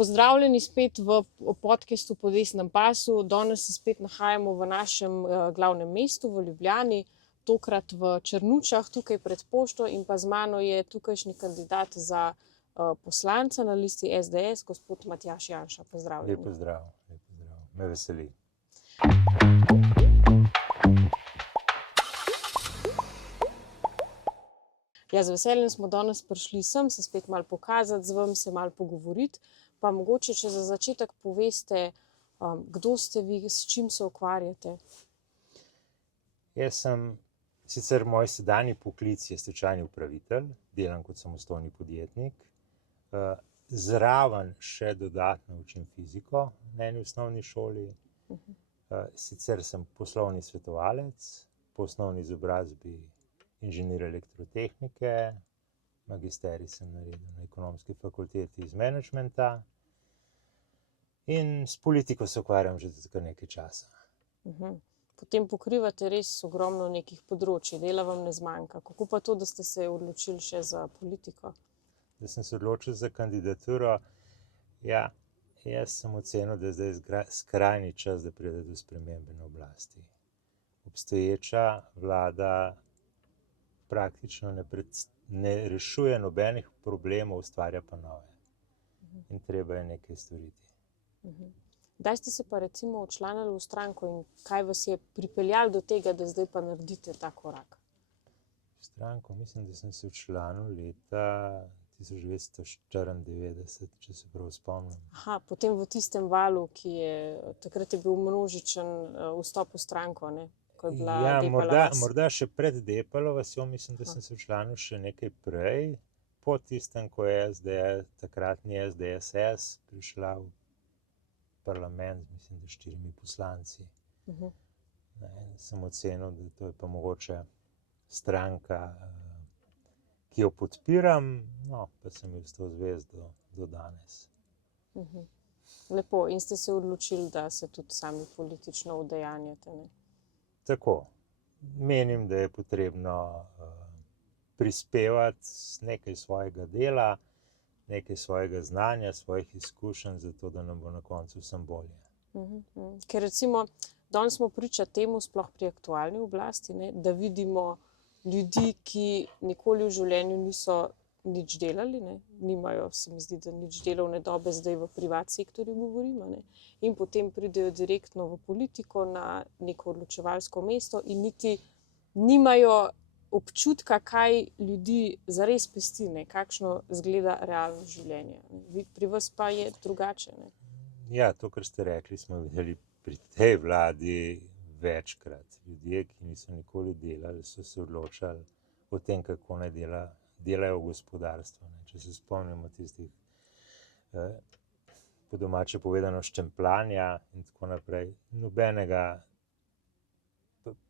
Pozdravljeni spet v podcastu Po desnem pasu. Danes se spet nahajamo v našem glavnem mestu, v Ljubljani, tokrat v Črnučah, tukaj pred pošto, in pa z mano je tukajšnji kandidat za poslanca na listi SDS, gospod Matjaž Janša. Pozdravljeni. Lep pozdrav, me veseli. Ja, z veseljem smo danes prišli sem, se spet malo pokazati z vami, se malo pogovoriti. Pa mogoče, če za začetek poveste, kdo ste vi, s čim se ukvarjate? Jaz sem, sicer moj sedanji poklic je stečajni upravitelj, delam kot samostojni podjetnik. Zraven še dodatno učim fiziko na eni osnovni šoli. Sicer sem poslovni svetovalec, po osnovni izobrazbi inženir elektrotehnike, magisterij sem naredil na ekonomski fakulteti iz menedžmenta in s politiko se ukvarjam že kar nekaj časa. Potem pokrivate res ogromno nekih področij, dela vam ne zmanjka. Kako pa to, da ste se odločili še za politiko? Da sem se odločil za kandidaturo, ja, jaz sem ocenil, da je zdaj skrajni čas, da pride do spremembe na oblasti. Obstoječa vlada praktično ne rešuje nobenih problemov, ustvarja pa nove. In treba je nekaj storiti. Kdaj ste se pa recimo včlanili v stranko in kaj vas je pripeljalo do tega, da zdaj pa naredite ta korak? V stranko, mislim, da sem se včlanil leta 1994, če se prav spomnim. Potem v tistem valu, ki je, takrat je bil množičen vstop v stranko, ne? Ko je bila Depala vas. Morda še pred Depalo vasjo, mislim, da sem se včlanil še nekaj prej, po tistem, ko je takratni SDSS prišla v parlament, mislim, da 4 poslanci. Sem ocenil, da to je pa mogoče stranka, ki jo podpiram, no, pa sem jih ostal zvest do danes. Lepo, in ste se odločili, da se tudi sami politično udejanjate, ne? Tako, menim, da je potrebno prispevati nekaj svojega dela, nekaj svojega znanja, svojih izkušenj, zato da nam bo na koncu vsem bolje. Ker recimo, danes smo priča temu, sploh pri aktualni oblasti, ne, da vidimo ljudi, ki nikoli v življenju niso nič delali, ne, nimajo, se mi zdi, da nič delovne dobe, zdaj v privat sektorju govorimo, ne, in potem pridejo direktno v politiko na neko odločevalsko mesto in niti nimajo občutka, kaj ljudi zares pesti, ne, kakšno izgleda realno življenje. Pri vas pa je drugače, ne? Ja, to, kar ste rekli, smo videli pri tej vladi večkrat. Ljudje, ki niso nikoli delali, so se odločali o tem, kako naj delajo v gospodarstvu. Če se spomnimo tistih, po domače povedano, štempljanja in tako naprej. Nobenega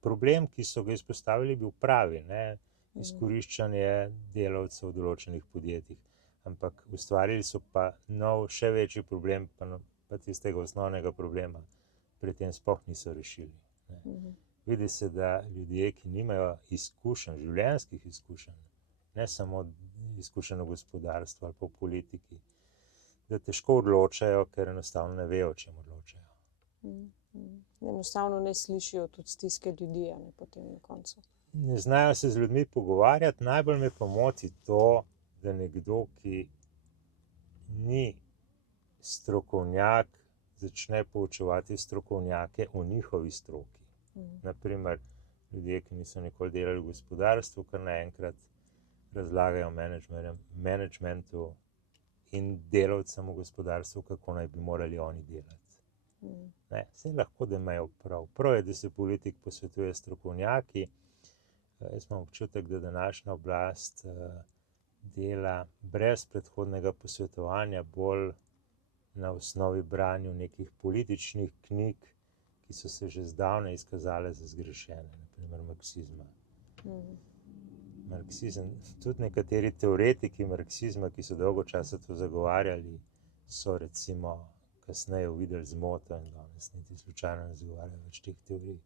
problem, ki so ga izpostavili, bil pravi, ne, izkoriščanje delavcev v določenih podjetjih. Ampak ustvarili so pa nov, še večji problem, pa tistega osnovnega problema pri tem sploh niso rešili. Vidi se, da ljudje, ki nimajo izkušenj, življenjskih izkušenj, ne samo izkušenj v gospodarstvu ali pa v politiki, da težko odločajo, ker enostavno ne vejo, o čem odločajo. Enostavno ne slišijo tudi stiske ljudi, ne, potem na koncu. Ne znajo se z ljudmi pogovarjati, najbolj me pa moti to, da nekdo, ki ni strokovnjak, začne poučevati strokovnjake o njihovi stroki. Naprimer, ljudje, ki niso nikoli delali v gospodarstvu, kar naenkrat razlagajo menedžmentu in delavcem v gospodarstvu, kako naj bi morali oni delati. Saj lahko, da imajo prav. Prav je, da se politik posvetuje strokovnjaki. Jaz imam občutek, da današnja oblast dela brez predhodnega posvetovanja, bolj na osnovi branju nekih političnih knjig, ki so se že zdavnaj izkazale za zgrešene, naprimer marksizma. Marksizem, tudi nekateri teoretiki marksizma, ki so dolgo časa to zagovarjali, so recimo kasneje uvideli zmoto in danes niti slučajno ne zagovarjajo več teh teorij.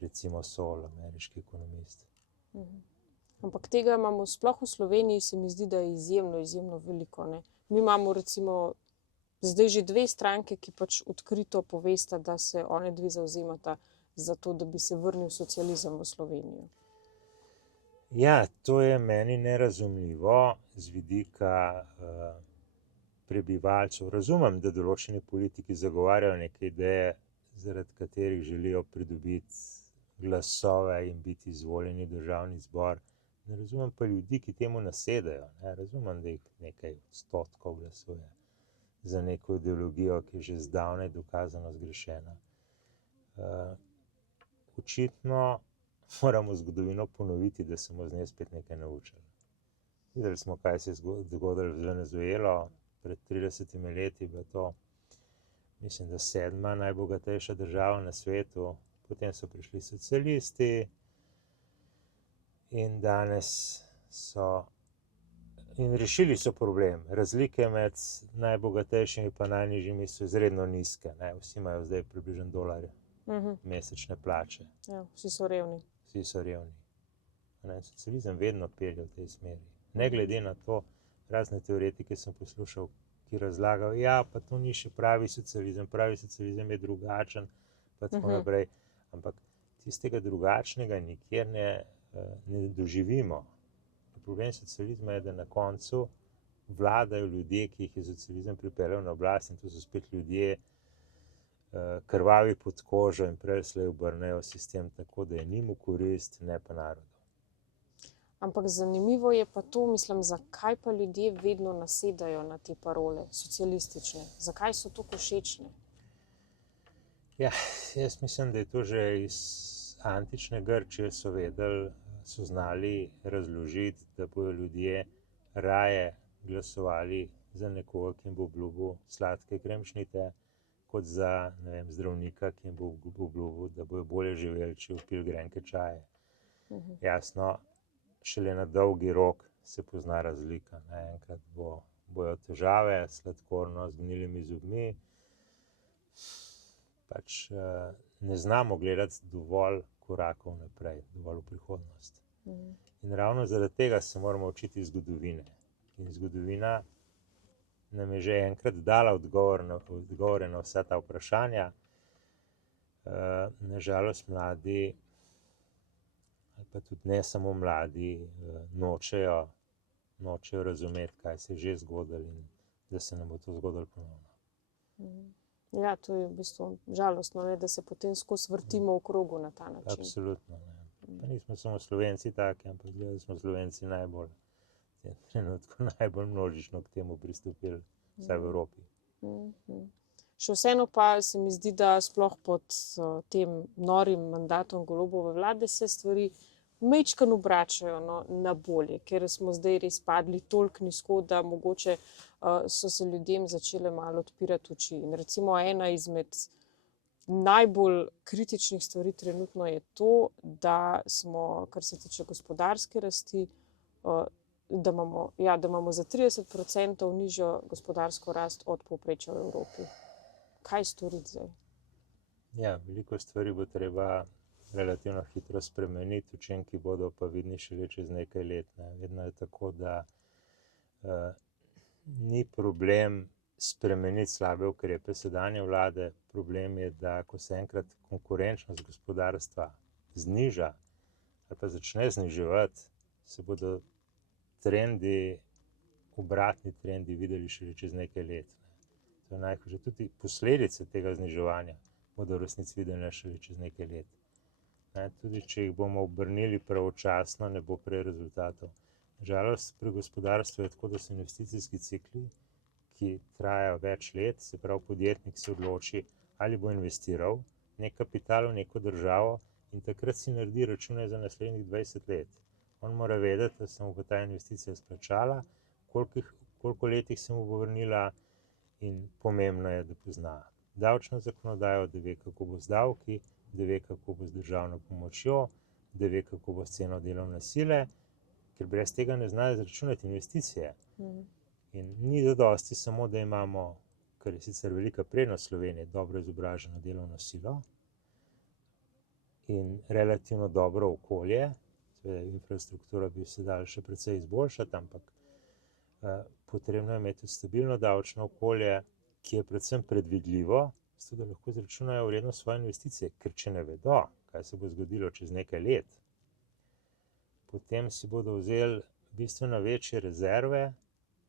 Recimo Sol, ameriški ekonomist. Ampak tega imamo sploh v Sloveniji, se mi zdi, da je izjemno veliko, ne. Mi imamo recimo zdaj že dve stranke, ki pač odkrito povesta, da se one dve zavzemata za to, da bi se vrnil socializem v Slovenijo. Ja, to je meni nerazumljivo z vidika prebivalcev. Razumem, da določeni politiki zagovarjajo neke ideje, zaradi katerih želijo pridobiti glasove in biti izvoljeni v državni zbor. Ne razumem pa ljudi, ki temu nasedajo. Ne razumem, da jih nekaj odstotkov glasuje za neko ideologijo, ki je že zdavnaj dokazano zgrešena. Očitno moramo zgodovino ponoviti, da se bomo z nje spet nekaj naučili. Videli smo, kaj se je zgodilo z Venezuelo. Pred 30 leti je bila to, mislim, da 7. najbogatejša država na svetu. Potem so prišli socialisti in danes so in rešili so problem. Razlike med najbogatejšimi in najnižjimi so izredno nizke. Ne? Vsi imajo zdaj približno $1 mesečne plače. Ja, vsi so revni. Vsi so revni. Ne? Socializem vedno pelje v tej smeri. Ne glede na to, razne teoretike sem poslušal, ki razlagajo, ja, pa to ni še pravi socializem je drugačen, pa tako naprej. Ampak tistega drugačnega nikjer ne doživimo. Problem socializma je, da na koncu vladajo ljudje, ki jih je socializem pripeljal na oblast, in to so spet ljudje krvavi pod kožo in prej slej obrnejo sistem tako, da je njim v korist, ne pa narodu. Ampak zanimivo je pa to, mislim, zakaj pa ljudje vedno nasedajo na te parole, socialistične? Zakaj so tako všečne? Ja, jaz mislim, da je to že iz antične Grčije so znali razložiti, da bodo ljudje raje glasovali za nekoga, ki jim bo obljubil sladke kremšnite, kot za, ne vem, zdravnika, ki jim bo obljubil, da bojo bolje živeli, če vpili grenke čaje. Jasno, šele na dolgi rok se pozna razlika. Enkrat bojo težave, sladkorno, z gnilimi zobmi. Pač ne znamo gledati dovolj korakov naprej, dovolj v prihodnost. In ravno zaradi tega se moramo učiti zgodovine. In zgodovina nam je že enkrat dala odgovore na vsa ta vprašanja. Nažalost mladi, ali pa tudi ne samo mladi, nočejo razumeti, kaj se je že zgodilo in da se nam bo to zgodilo ponovno. Ja, to je v bistvu žalostno, ne, da se potem skozi vrtimo v krogu na ta način. Absolutno, ne. Pa nismo samo Slovenci taki, ampak da smo Slovenci najbolj v tem trenutku najbolj množično k temu pristopili, vsaj v Evropi. Še vseeno pa se mi zdi, da sploh pod tem norim mandatom Golobove vlade se stvari majčkeno obračajo na bolje, ker smo zdaj res padli toliko nizko, da mogoče so se ljudem začele malo odpirati oči. In recimo ena izmed najbolj kritičnih stvari trenutno je to, da smo, kar se tiče gospodarske rasti, da imamo za 30% nižjo gospodarsko rast od povprečja v Evropi. Kaj storiti zdaj? Ja, veliko stvari bo treba relativno hitro spremeniti, učinki bodo pa vidni šele čez nekaj let. Vedno je tako, da ni problem spremeniti slabe ukrepe sedanje vlade. Problem je, da ko se enkrat konkurenčnost gospodarstva zniža ali pa začne zniževati, se bodo obratni trendi videli šele čez nekaj let. To je najhujše. Tudi posledice tega zniževanja bodo v resnici videli šele čez nekaj let. Tudi če jih bomo obrnili pravočasno, ne bo prej rezultatov. Žalost pri gospodarstvu je tako, da so investicijski cikli, ki trajajo več let, se pravi podjetnik se odloči, ali bo investiral nek kapital v neko državo in takrat si naredi račune za naslednjih 20 let. On mora vedeti, da se mu bo ta investicija splačala, koliko letih se mu bo vrnila, in pomembno je, da pozna davčno zakonodajo, da ve, kako bo z davki, da ve, kako bo z državno pomočjo, da ve, kako bo s ceno delovne sile, ker brez tega ne zna izračunati investicije. In ni zadosti samo, da imamo, kar je sicer velika prednost Slovenije, dobro izobraženo delovno silo in relativno dobro okolje. Seveda infrastruktura bi se dala še precej izboljšati, ampak potrebno je imeti stabilno davčno okolje, ki je predvsem predvidljivo, zato da lahko izračunajo vrednost svoje investicije, ker če ne vedo, kaj se bo zgodilo čez nekaj let, potem si bodo vzeli bistveno večje rezerve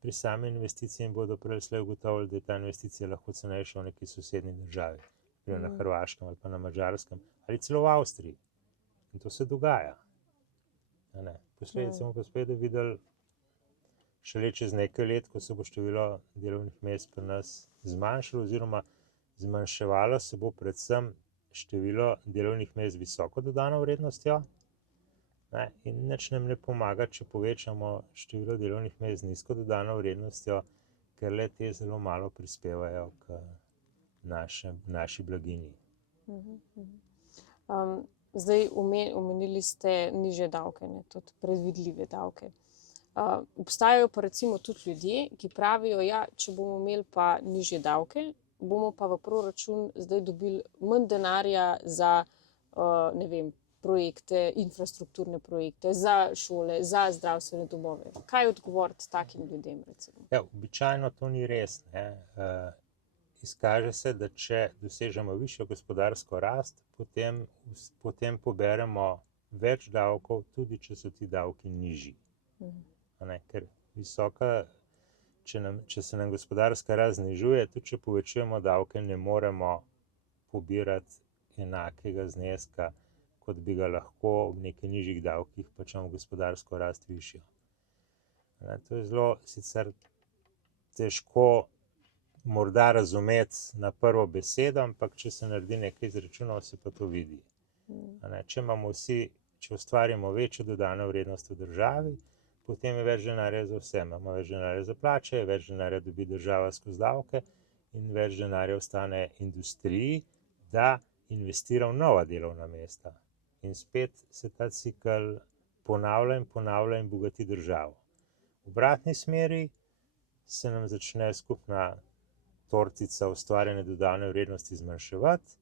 pri sami investiciji in bodo prej slej ugotovili, da je ta investicija lahko cenejša v neki sosednji državi, na Hrvaškem ali pa na Madžarskem ali celo v Avstriji. In to se dogaja. Posledice bomo pa spet videli šele čez nekaj let, ko se bo število delovnih mest pri nas zmanjšalo oziroma zmanjševalo se bo predvsem število delovnih mest z visoko dodano vrednostjo. In nič nam ne pomaga, če povečamo število delovnih mest z nizko dodano vrednostjo, ker le te zelo malo prispevajo k naši blaginji. Zdaj omenili ste nižje davke, tudi predvidljive davke. Obstajajo pa recimo tudi ljudje, ki pravijo, ja, če bomo imeli pa nižje davke, bomo pa v proračun zdaj dobili manj denarja za, ne vem, projekte, infrastrukturne projekte, za šole, za zdravstvene domove. Kaj odgovoriti takim ljudem, recimo? Ja, običajno to ni res. Izkaže se, da če dosežemo višjo gospodarsko rast, potem poberemo več davkov, tudi če so ti davki nižji. Ker visoka, če se nam gospodarska rast znižuje, tudi če povečujemo davke, ne moremo pobirati enakega zneska, kot bi ga lahko ob nekaj nižjih davkih, pa če imamo gospodarsko rast višjo. To je zelo sicer težko morda razumeti na prvo besedo, ampak če se naredi nekaj izračunov, se pa to vidi. Če ustvarjamo večjo dodano vrednost v državi, potem je več denarja za vse. Imamo več denarja za plače, več denarja dobi država skozi davke in več denarja ostane industriji, da investira v nova delovna mesta. In spet se ta cikel ponavlja in bogati državo. V obratni smeri se nam začne skupna tortica ustvarjene dodane vrednosti zmanjševati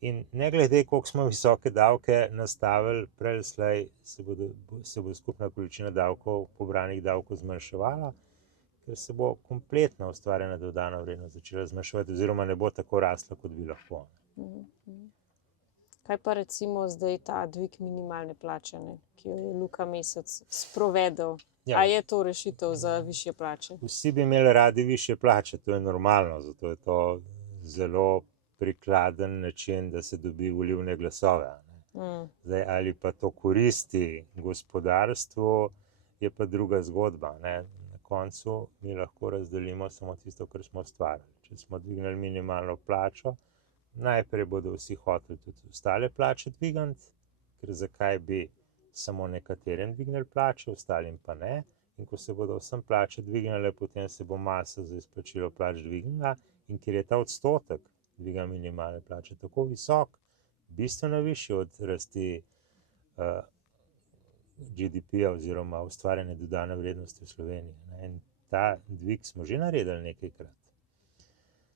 in ne glede, koliko smo visoke davke nastavili, prej ali slej se bo skupna količina davkov, pobranih davkov zmanjševala, ker se bo kompletno ustvarjena dodana vrednost začela zmanjševati oziroma ne bo tako rasla, kot bi lahko. Kaj pa recimo zdaj ta dvig minimalne plače, ki jo je Luka Mesec sprovedel? Ja. A je to rešitev za višje plače? Vsi bi imeli radi višje plače, to je normalno, zato je to zelo prikladen način, da se dobi volilne glasove. Zdaj, ali pa to koristi gospodarstvu, je pa druga zgodba. Na koncu mi lahko razdelimo samo tisto, kar smo ustvarili. Če smo dvignili minimalno plačo, najprej bodo vsi hoteli tudi ostale plače dvigniti, ker zakaj bi samo nekaterim dvignili plače, ostalim pa ne. In ko se bodo vsem plače dvignile, potem se bo masa za izplačilo plač dvignila in ker je ta odstotek dviga minimalne plače tako visok, bistveno višji od rasti GDP-ja oziroma ustvarjene dodane vrednosti v Sloveniji. In ta dvig smo že naredili nekajkrat.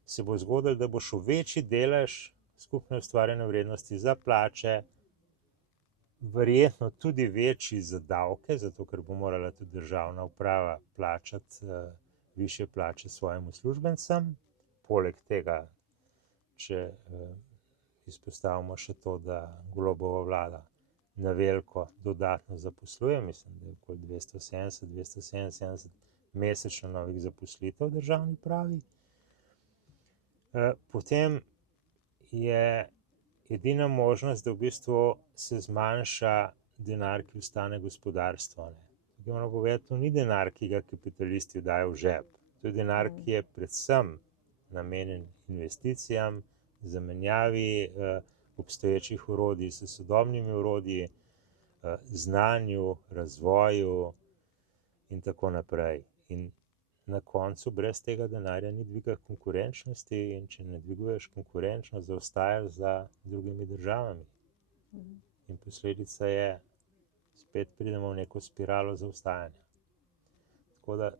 Se bo zgodilo, da bo šel večji delež skupne ustvarjene vrednosti za plače, verjetno tudi večji za davke, zato ker bo morala tudi državna uprava plačati višje plače svojim uslužbencem. Poleg tega, če izpostavimo še to, da Golobova vlada na veliko dodatno zaposluje, mislim, da je okoli 270 mesečno novih zaposlitev v državni upravi, potem je edina možnost, da v bistvu se zmanjša denar, ki ostane gospodarstvu. Tukaj moramo povedati, to ni denar, ki ga kapitalisti dajo v žep. To je denar, ki je predvsem namenjen investicijam, zamenjavi obstoječih orodij s sodobnimi orodji, znanju, razvoju in tako naprej. In na koncu brez tega denarja ni dviga konkurenčnosti in če ne dviguješ konkurenčnost, zaostajaš za drugimi državami. In posledica je, spet pridemo v neko spiralo zaostajanja. Tako da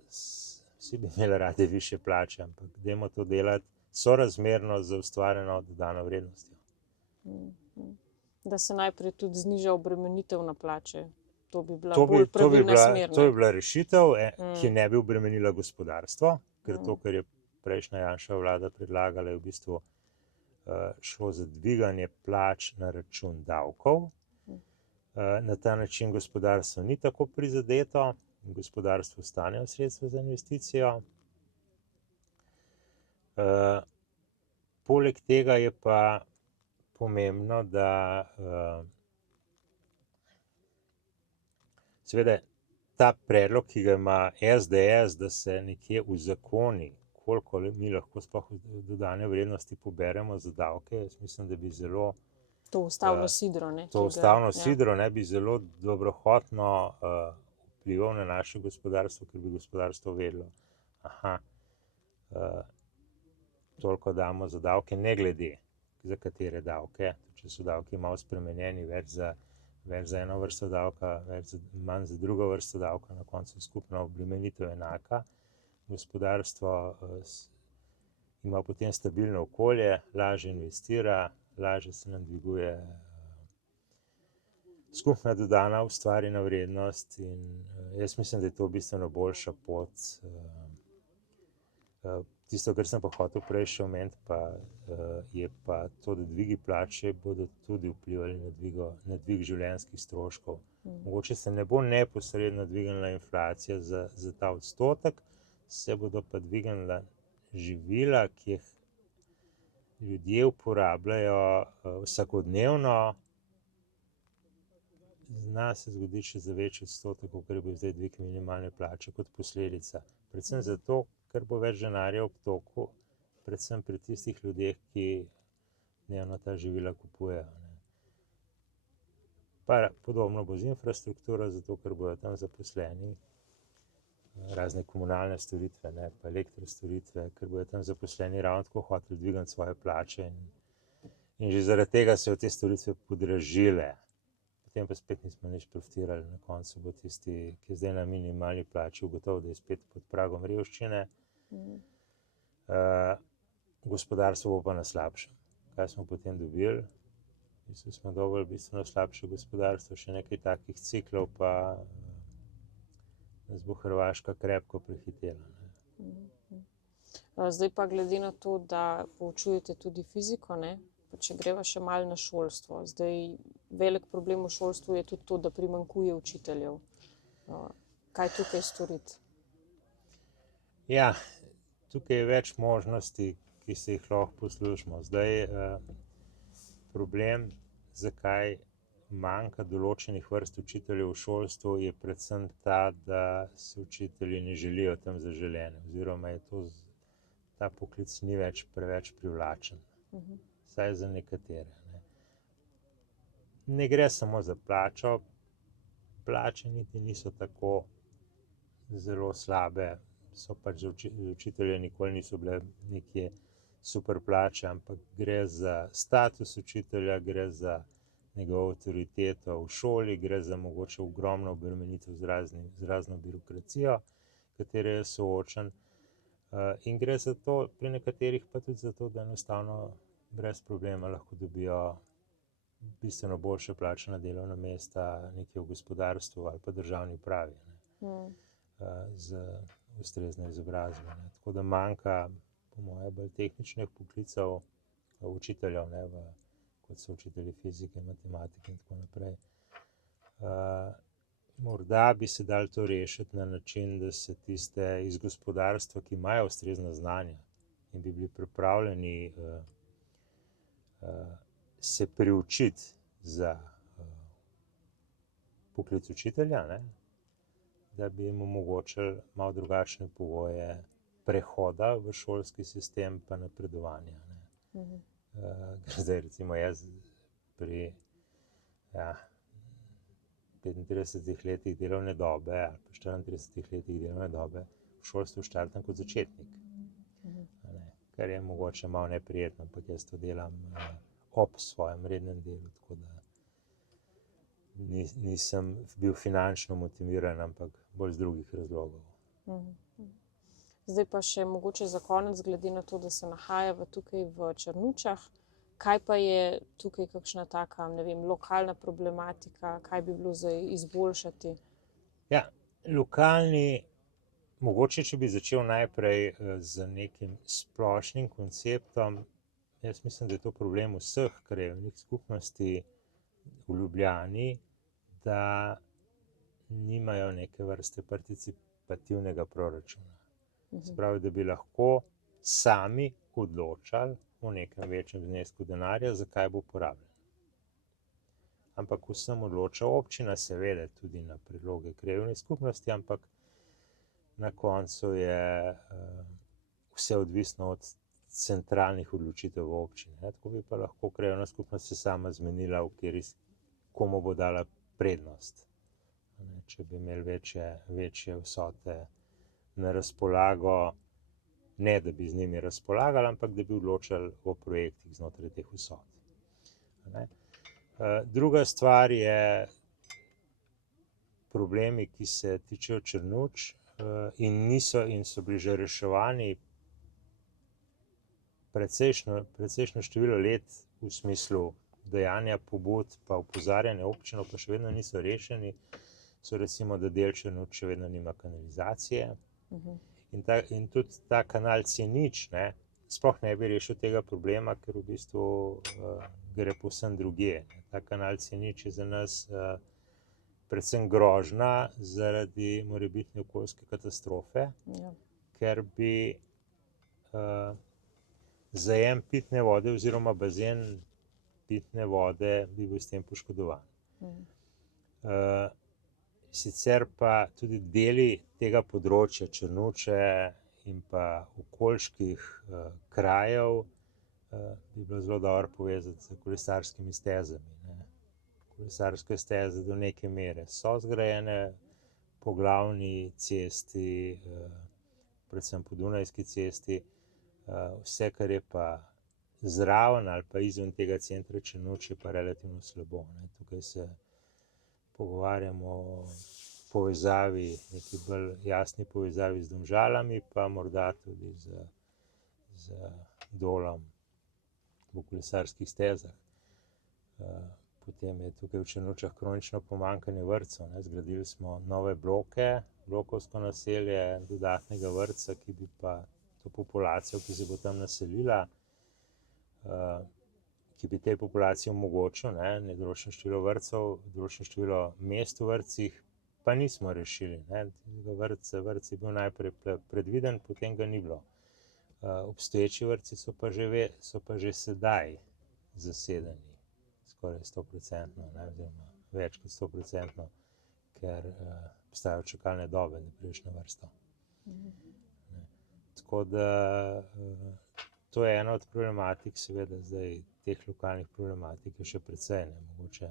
vsi bi imeli radi višje plače, ampak dajmo to delati sorazmerno z ustvarjeno dodano vrednostjo. Da se najprej tudi zniža obremenitev na plače. To bi bila bolj pravilna smer. To bi bila rešitev, ki ne bi obremenila gospodarstvo, ker to, kar je prejšnja Janševa vlada predlagala, je v bistvu šlo za dviganje plač na račun davkov. Na ta način gospodarstvo ni tako prizadeto, gospodarstvo stanejo sredstva za investicijo. Poleg tega je pa pomembno, da seveda ta predlog, ki ga ima SDS, da se nekje uzakoni, koliko mi lahko sploh dodane vrednosti poberemo za davke, jaz mislim, da bi zelo To ustavno sidro, ne? to ustavno sidro ne bi zelo dobrohotno vplival na naše gospodarstvo, ker bi gospodarstvo vedelo, toliko damo za davke, ne glede za katere davke, če so davki malo spremenjeni, več za eno vrsto davka, manj za drugo vrsto davka, na koncu skupna obremenitev enaka. Gospodarstvo ima potem stabilno okolje, lažje investira, lažje se nam dviguje skupna dodana ustvarjena vrednost in jaz mislim, da je to bistveno boljša pot. Tisto, kar sem pa hotel prej še omeniti, je pa to, da dvigi plače bodo tudi vplivali na dvig življenjskih stroškov. Mogoče se ne bo neposredno dvignila inflacija za ta odstotek, se bodo pa dvignila živila, ki jih ljudje uporabljajo vsakodnevno. Zna se zgodi še za večji odstotek, kot je bil zdaj dvig minimalne plače kot posledica. Predvsem zato, ker bo več denarja v obtoku, predvsem pri tistih ljudeh, ki dnevno ta živila kupujejo. Pa podobno bo z infrastrukturo, zato ker bodo tam zaposleni razne komunalne storitve, pa elektrostoritve, ker bodo tam zaposleni ravno tako hoteli dvigati svoje plače in že zaradi tega se te storitve podražile. Potem pa spet nismo nič profitirali, na koncu bo tisti, ki je zdaj na minimalni plači, ugotovil, da je spet pod pragom revščine. Gospodarstvo bo pa na slabšem. Kaj smo potem dobili? Mislim, smo dobili bistveno slabše gospodarstvo, še nekaj takih ciklov, pa nas bo Hrvaška krepko prehitela. Zdaj pa glede na to, da poučujete tudi fiziko, pa če greva še malo na šolstvo. Zdaj velik problem v šolstvu je tudi to, da primanjkuje učiteljev. Kaj tukaj storiti? Ja, tukaj je več možnosti, ki se jih lahko poslužimo. Zdaj problem, zakaj manjka določenih vrst učiteljev v šolstvu, je predvsem ta, da se učitelji ne želijo tam zaželeni, oziroma je ta poklic ni več preveč privlačen. Vsaj za nekatere. Ne gre samo za plačo, plače niti niso tako zelo slabe, so pač za učitelje nikoli niso bile nekje super plače, ampak gre za status učitelja, gre za njegovo avtoriteto v šoli, gre za mogoče ogromno obremenitev z razno birokracijo, katere je soočen. In gre za to, pri nekaterih pa tudi za to, da enostavno brez problema lahko dobijo bistveno boljše plačana delovna mesta nekje v gospodarstvu ali pa državni upravi, z ustrezno izobrazbo. Tako da manjka, po moje, bolj tehničnih poklicev učiteljev, kot so učitelji fizike, matematike in tako naprej. Morda bi se dalo to rešiti na način, da se tiste iz gospodarstva, ki imajo ustrezna znanja in bi bili pripravljeni se priučiti za poklic učitelja, da bi jim omogočili malo drugačne pogoje prehoda v šolski sistem pa napredovanja. Zdaj recimo jaz pri 35 letih delovne dobe ali pa 34 letih delovne dobe v šolstvu štartam kot začetnik. Kar je mogoče malo neprijetno, ampak jaz to delam ob svojem rednem delu, tako da nisem bil finančno motiviran, ampak bolj z drugih razlogov. Zdaj pa še mogoče za konec, glede na to, da se nahajava tukaj v Črnučah, kaj pa je tukaj kakšna taka, ne vem, lokalna problematika, kaj bi bilo za izboljšati? Ja, lokalni Mogoče, če bi začel najprej z nekim splošnim konceptom, jaz mislim, da je to problem vseh krajevnih skupnosti v Ljubljani, da nimajo neke vrste participativnega proračuna. Se pravi, da bi lahko sami odločali o nekem večjem znesku denarja, zakaj bo porabljen. Ampak vsem odloča občina, seveda tudi na predloge krajevne skupnosti, ampak na koncu je vse odvisno od centralnih odločitev v občini. Tako bi pa lahko krajevna skupnost se sama zmenila, komu bo dala prednost. Če bi imeli večje vsote na razpolago, ne da bi z njimi razpolagali, ampak da bi odločali o projektih znotraj teh vsot. Druga stvar je problemi, ki se tičejo Črnuč in so bili že reševani precejšnjo število let v smislu dajanja pobud pa opozarjanja občinov, pa še vedno niso rešeni. So recimo, da del Črnuč še vedno nima kanalizacije. In tudi ta kanal C0 sploh ne bi rešil tega problema, ker v bistvu gre povsem drugje. Ta kanal C0 je za nas predvsem grožnja zaradi morebitne okoljske katastrofe, ker bi zajem pitne vode oziroma bazen pitne vode bi bil s tem poškodovan. Sicer pa tudi deli tega področja Črnuče in pa okoliških krajev bi bilo zelo dobro povezati s kolesarskimi stezami. Kolesarske steze do neke mere so zgrajene po glavni cesti, predvsem po Dunajski cesti. Vse, kar je pa zraven ali pa izven tega centra Črnuč, je pa relativno slabo. Tukaj se pogovarjamo o povezavi, neki bolj jasni povezavi z Domžalami, pa morda tudi z Dolom v kolesarskih stezah. Potem je tukaj v Črnučah kronično pomanjkanje vrtcev. Zgradili smo nove bloke, blokovsko naselje, dodatnega vrtca, ki bi pa to populacijo, ki se bo tam naselila, ki bi tej populaciji omogočil nedoločeno število vrtcev, določeno število mest v vrtcih, pa nismo rešili. Vrtec je bil najprej predviden, potem ga ni bilo. Obstoječi vrtci so pa že sedaj zasedeni, skoraj 100%, oziroma več kot 100%, ker obstajajo čakalne dobe, da prideš na vrsto. Tako da to je ena od problematik, seveda zdaj teh lokalnih problematik je še precej, mogoče.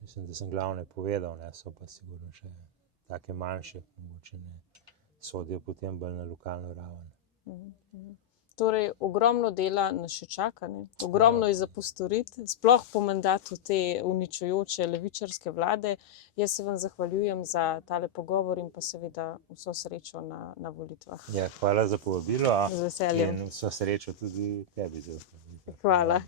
Mislim, da sem glavne povedal, so pa sigurno še take manjše, mogoče ne sodijo potem bolj na lokalno raven. Torej, ogromno dela nas še čaka, ogromno je za postoriti, sploh po mandatu te uničujoče levičarske vlade. Jaz se vam zahvaljujem za tale pogovor in pa seveda vso srečo na volitvah. Hvala za povabilo. Z veseljem. In vso srečo tudi tebi. Hvala.